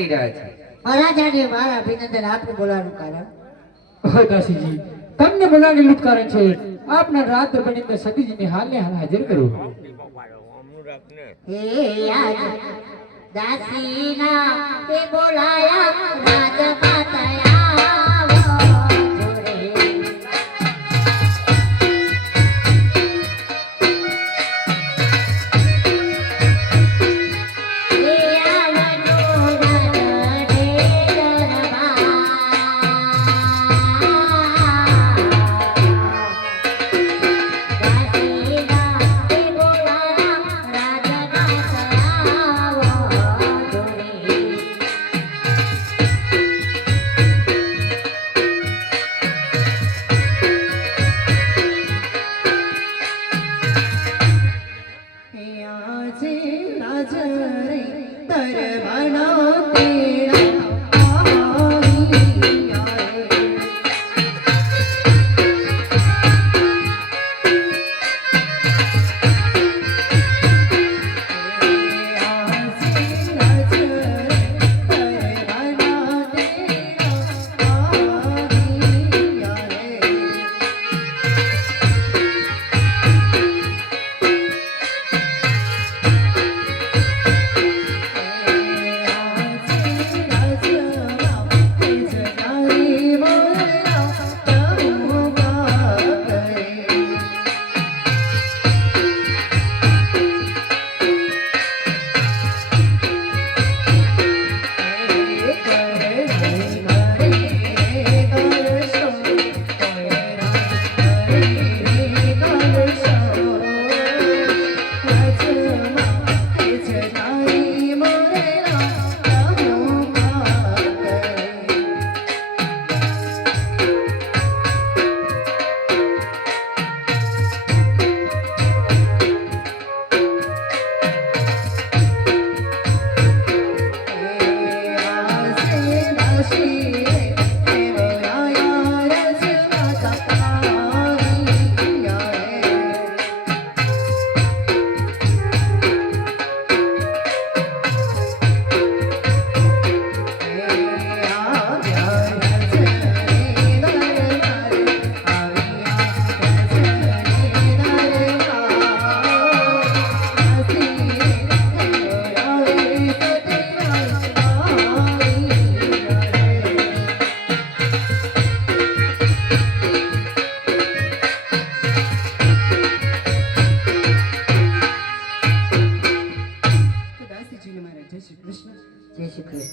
કરી રહ્યા છે. મહારાજાને મારા અભિનંદન આપને બોલાવવાનું કારણ? હા દાસીજી તમને બોલાવેલું કારણ છે. આપના રાત દરમિયાન સતીજીને હાલને હાલ હાજર કરો. હે યાદ દાસીના તે બોલાયા રાજમાતા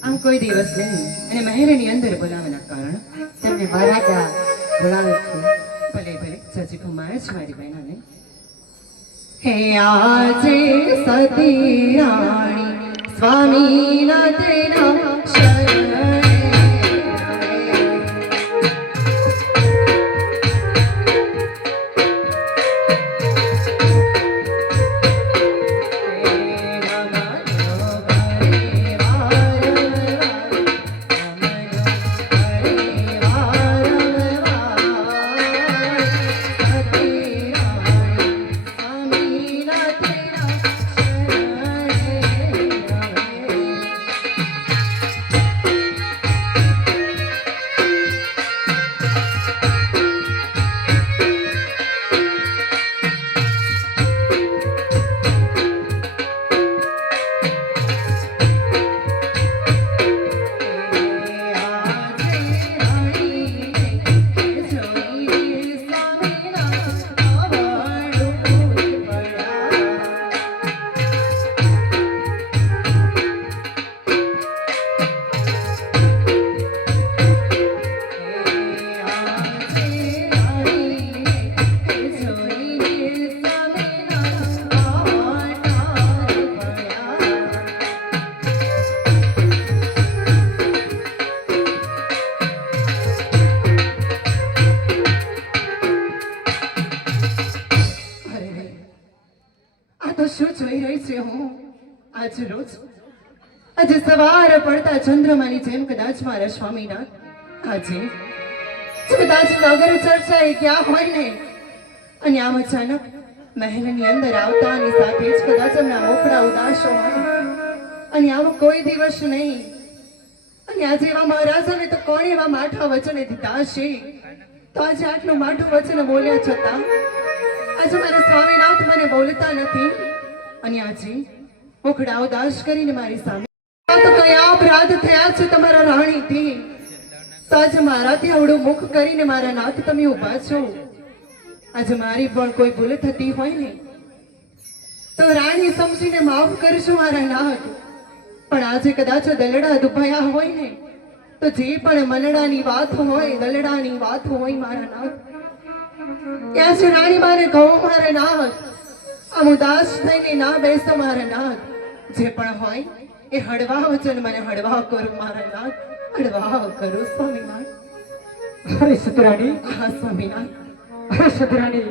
આમ કોઈ દિવસ નહીં. અને મહેરની અંદર બોલાવવાના કારણ તમને મહારાજા બોલાવે છે. ભલે ભલે સજી કુમાર જ મારી બહેનાને. હે આજે સતી રાણી સ્વામી તેના શરણે છે. હું આજ રોજ, આજે સવાર પડતા ચંદ્રમાની જેમ કદાચ મારા સ્વામીના કદાચ નગર એ ક્યાં હોય ને, અને આમ અચાનક મહેલની અંદર આવતાની સાથે જ કદાચ એમના મોકળા ઉદાસો અને આવો કોઈ દિવસ નહીં. અને આજે એવા મહારાજાને તો કોણ એવા માઠા વચને દીધા છે તો આજે આટલું માઠું વચન બોલ્યા છતાં, આજે મારા સ્વામીનાથ મને બોલતા નથી. અને આજે મુખડા દાસ કરીને મારી સામે કયા અપરાધ થયા છે તમારા રાણીથી? આજે મારાથી અવડું મુખ કરીને મારા નાથ તમે ઊભા છો. આજે મારી પણ કોઈ ભૂલ થતી હોય ને? તો રાણી સમજીને માફ કરશો મારા નાથ. પણ આજે કદાચ દલડા દુભાયા હોય ને? તો જે પણ મલડાની વાત હોય, દલડાની વાત હોય મારા નાથ. ત્યાં છે રાણી, મારે કહો મારા નાથ. આમ ઉદાસ થઈને ના બેસો મારા નાથ. જે પણ હોય એ હળવા વચન મને હળવા કરું મારા નાથ. હળવા કરો સ્વામીનાથ. અરે સતરાણી હા સ્વામીનાથ. અરે સતરાણી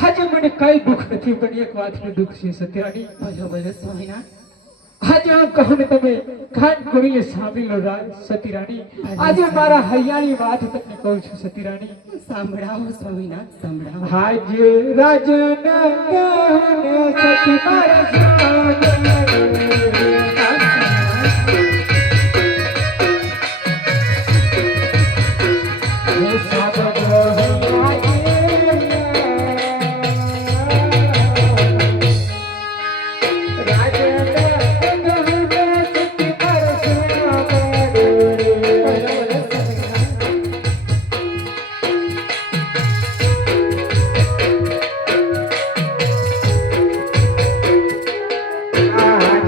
આજે મને કઈ દુઃખ નથી પણ એક વાતનું દુઃખ છે સત્યાણી ભજો ભજો સ્વામીનાથ. આજે હું કહું તમે કાન ખોલીને સાંભળી લો સતી સતીરાણી. આજે મારા હૈયાની વાત તમને કહું છું સતીરાણી. સાંભળાવો સ્વામીનાથ સાંભળાવો. આજે રાજન સતી મારા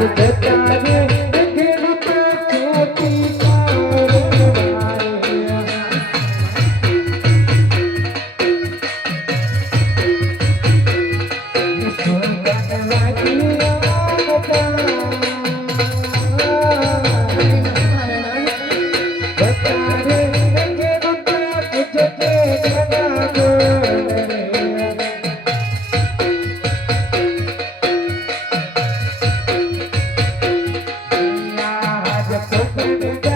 Thank you. Thank you.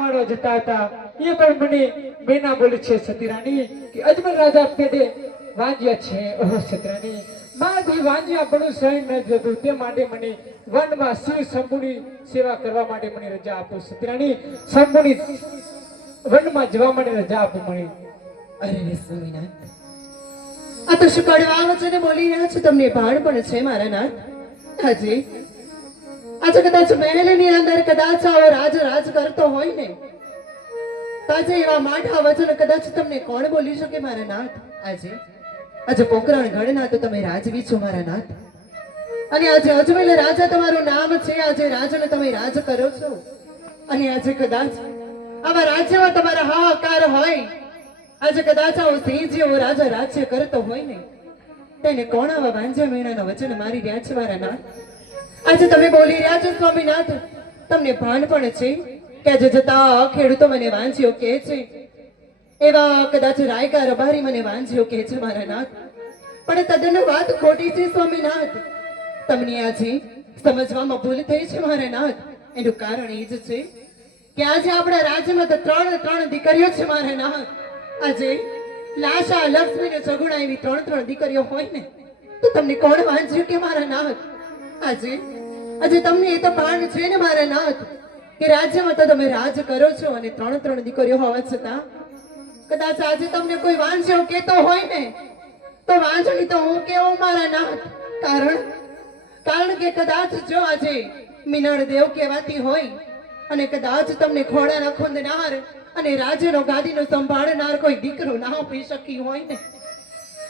માનાવાળો જતા હતા. એ પણ મને મેના બોલે છે, સતીરાણી, કે અજમલ રાજા પેઢે વાંજ્યા છે. ઓહો, સતરાણી મારાથી વાંજ્યા પણ સહન ન જતું. તે માટે મને વનમાં શિવ શંભુની સેવા કરવા માટે મને રજા આપો. સતરાણી, શંભુની વનમાં જવા માટે રજા આપો મને. અરે સ્વામીનાથ, આ તો શું કડવા વચને બોલી રહ્યા છો? તમને ભાણ પણ છે મારા નાથ. હાજી આજે કદાચ મહેલની અંદર કદાચ આવો રાજ રાજ કરતો હોય ને તાજે એવા માઠા વચન કદાચ તમને કોણ બોલી શકે મારા નાથ? આજે? આજે પોકરણ ગણના તો તમે રાજવી છો મારા નાથ. અને આજે અજમેલ રાજા તમારું નામ છે, આજે રાજને તમે રાજ કરો છો. અને આજે કદાચ આવા રાજ્યમાં તમારા હાહાકાર હોય, આજે કદાચ આવો સિંહ જેવો રાજા રાજ્ય કરતો હોય ને, તેને કોણ આવા વાંજા મેણાના વચન મારી રહ્યા છે મારા નાથ? આજે તમે બોલી રહ્યા છો, સ્વામીનાથ. તમને ભાન પણ છે કે આજે જતા ખેડૂતો મને વાંચ્યો કે છે. એવા કદાચ રાયકા રબારી મને વાંચ્યો કે છે, મારા નાથ. પણ તદ્દન વાત ખોટી છે, સ્વામીનાથ. તમને આજે સમજવામાં ભૂલ થઈ છે, મારા નાથ. એનું કારણ એ જ છે કે આજે આપણા રાજ્યમાં તો ત્રણ ત્રણ દીકરીઓ છે, મારા નાથ. આજે લાશા લક્ષ્મી ને સગુણા એવી ત્રણ ત્રણ દીકરીઓ હોય ને, તો તમને કોણ વાંચ્યું કે મારા નાથ? આજે આજે તમને એ તો ભાન છે ને મારા નાથ કે રાજ્યમાં તો તમે રાજ કરો છો અને ત્રણ ત્રણ દીકરીઓ હોવા છતાં કદાચ આજે તમને કોઈ વાંચ્યો કેતો હોય ને, તો વાંચણી તો હું કેવો મારા નાથ કારણ કારણ કે કદાચ જો આજે મિનળ દેવ કહેવાતી હોય અને કદાચ તમને ખોડાના ખૂંદનાર અને રાજ્યનો ગાદીનો સંભાળનાર કોઈ દીકરો ના આપી શકી હોય ને,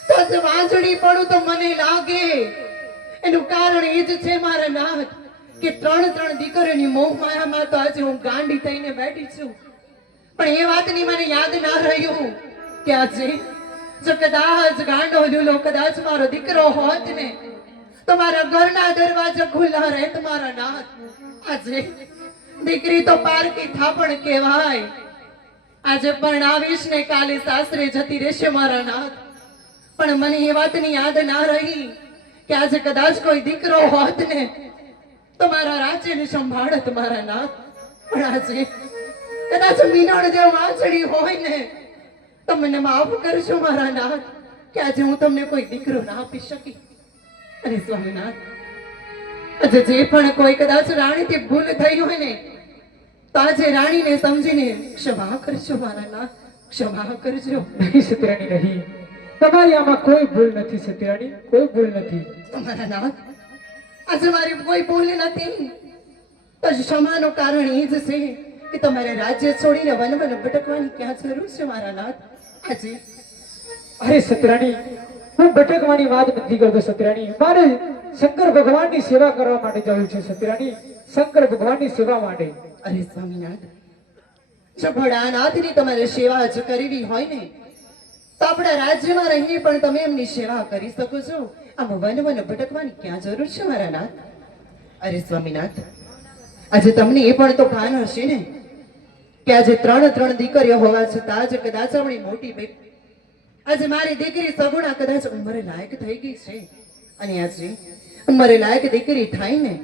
તો આજે પડું તો મને લાગે. એનું કારણ એ જ છે મારા નાથ, કે ત્રણ ત્રણ દીકરીની મોહ માયામાં તો આજે હું ગાંડી થઈને બેઠી છું. પણ એ વાતની મને યાદ ના રહ્યું કે આજે જો કદાચ ગાંડો લૂલો, કદાચ મારો દીકરો હોત ને, તો મારા ઘરના દરવાજા ખુલ્લા રહેત મારા નાથ. આજે દીકરી તો પારકી થાપણ કહેવાય. આજે પરણાવીશ ને કાલે સાસરે જતી રહેશે મારા નાથ. પણ મને એ વાતની યાદ ના રહી કે આજે કદાચ કોઈ દીકરો હોત ને, તો મારા રાજ્યની સંભાળત મારા નાથ. પણ આજે કદાચ મીનળ જેવ વાંચડી હોય ને તમને માફ કરશો મારા નાથ, કે આજે હું તમને કોઈ દીકરો ના આપી શકી. અરે સ્વામીનાથ, આજે જે પણ કોઈ કદાચ રાણીથી ભૂલ થઈ હોય ને, તો આજે રાણીને સમજીને ક્ષમા કરજો મારા નાથ, ક્ષમા કરજો. નહીં નહીં. તમારી આમાં કોઈ ભૂલ નથી સત્યાણી કોઈ ભૂલ નથી. તમારા નાથ આજે મારી કોઈ ભૂલ નથી. ક્ષમાનું કારણ એ જ છે કે તમારે રાજ્ય છોડીને વન વન ભટકવાની ક્યાં જરૂર છે મારા નાથ? આજે અરે સત્યરાણી હું ભટકવાની વાત નથી કરતો સત્યરાણી મારે શંકર ભગવાનની સેવા કરવા માટે જવું છે સત્યાણી. શંકર ભગવાનની સેવા માટે. અરે સ્વામિનાથ જો ભોળાનાથની તમારે સેવા જો કરવી હોય ને તો આપણા રાજ્યમાં રહીને પણ તમે એમની સેવા કરી શકો છો. આમ વન વન ભટકવાની ક્યાં જરૂર છે મારા નાથ? અરે સ્વામિનાથ, આજે તમને એ પણ તો ભાન હશે ને કે આજે ત્રણ ત્રણ દીકરીઓ હોવા છતાં આજે કદાચ આપણી મોટી બેન આજે મારી દીકરી સગુણા કદાચ ઉંમરે લાયક થઈ ગઈ છે. અને આજે ઉંમરે લાયક દીકરી થાય ને,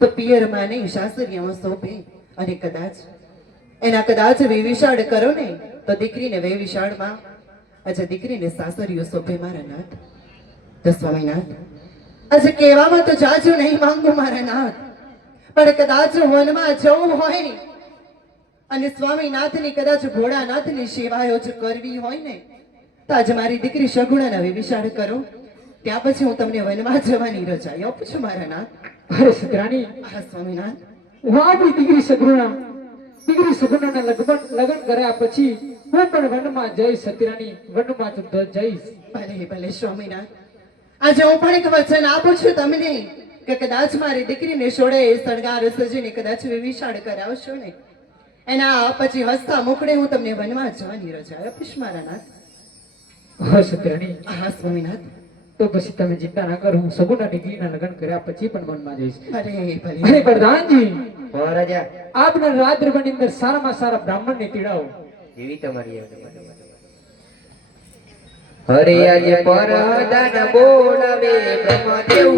તો પિયરમાં નહીં, સાસરિયામાં સોંપે અને કદાચ એના કદાચ વેવિશાળ કરો ને, તો દીકરીને વેવિશાળમાં આજે દીકરીને સાસરીઓ સોંપે મારા નાથ? તો સ્વામીનાથ આજે કહેવામાં તો જાજુ નહીં માંગુ મારા નાથ. પણ કદાચ વનમાં જવું હોય અને સ્વામીનાથની કદાચ ભોળાનાથની સેવાઓ જો કરવી હોય ને તો આજે મારી દીકરી સગુણાના વિશાળ કરો. ત્યાં પછી હું તમને વનમાં જવાની રજા આપું છું મારા નાથ. અરે સત્યરાણી હા સ્વામીનાથ. હું આપણી દીકરી સગુણા દીકરી સગુણાના લગ્ન લગ્ન કર્યા પછી હું પણ વનમાં જઈશ સત્યરાણી વનમાં તો જઈશ ભલે ભલે સ્વામીનાથ આજે હું પણ એક વચન આપું છું તમને કે કદાચ મારી દીકરીને સોડે શણગાર સજીને કદાચ વિશાળ કરાવશો ને. એના પછી હસતા મુખડે હું તમને વનમાં જવાની રજા આપીશ મારા નાથ. હા સત્યરાણી હા સ્વામીનાથ તો પછી તમે ચિંતા ના કરો હું સગુના દીકરીના લગ્ન કર્યા પછી પણ વનમાં જઈશ. ભલે ભલે. અરે પ્રધાનજી મહારાજા. આપના રાજદ્રબની અંદર સારામાં સારા બ્રાહ્મણને તેડાવો. જેવી તમારી આજ્ઞા. પર પરદાન બોલાવે બ્રહ્મદેવ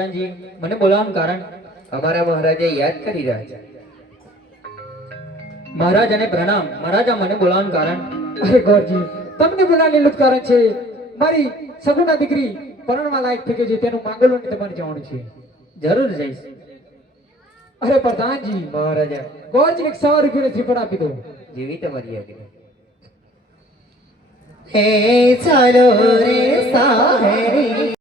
પ્રધાનજી મને બોલાવવાનું કારણ? અમારા મહારાજે યાદ કરી રહ્યા છે. મહારાજ અને પ્રણામ મહારાજા મને બોલાવવાનું કારણ? અરે ગોરજી તમને બોલાવેલું જ કારણ છે. મારી સગુના દીકરી પરણવા લાયક થઈ ગઈ છે તેનું માંગેલું તમારે જવાનું છે. જરૂર જઈશ. અરે પ્રધાનજી મહારાજા. ગોરજી એક સવાર રૂપિયાનો ત્રિપણ આપી દો. જેવી તમારી આગળ હે ચાલો રે સાહેરી